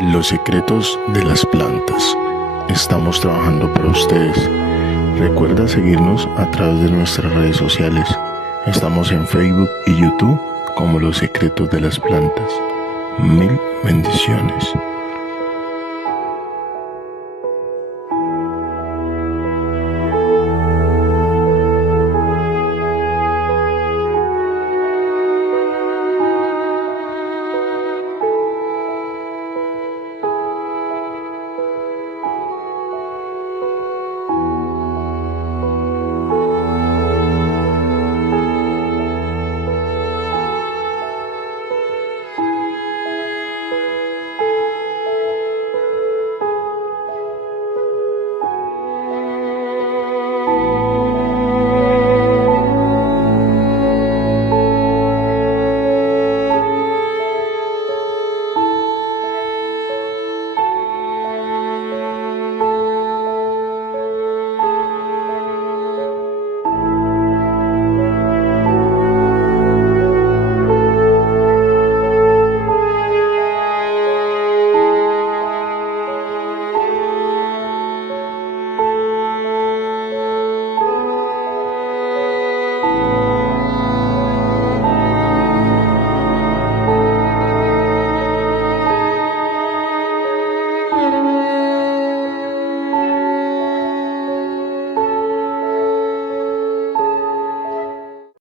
Los secretos de las plantas. Estamos trabajando para ustedes. Recuerda seguirnos a través de nuestras redes sociales. Estamos en Facebook y YouTube como Los Secretos de las Plantas. Mil bendiciones.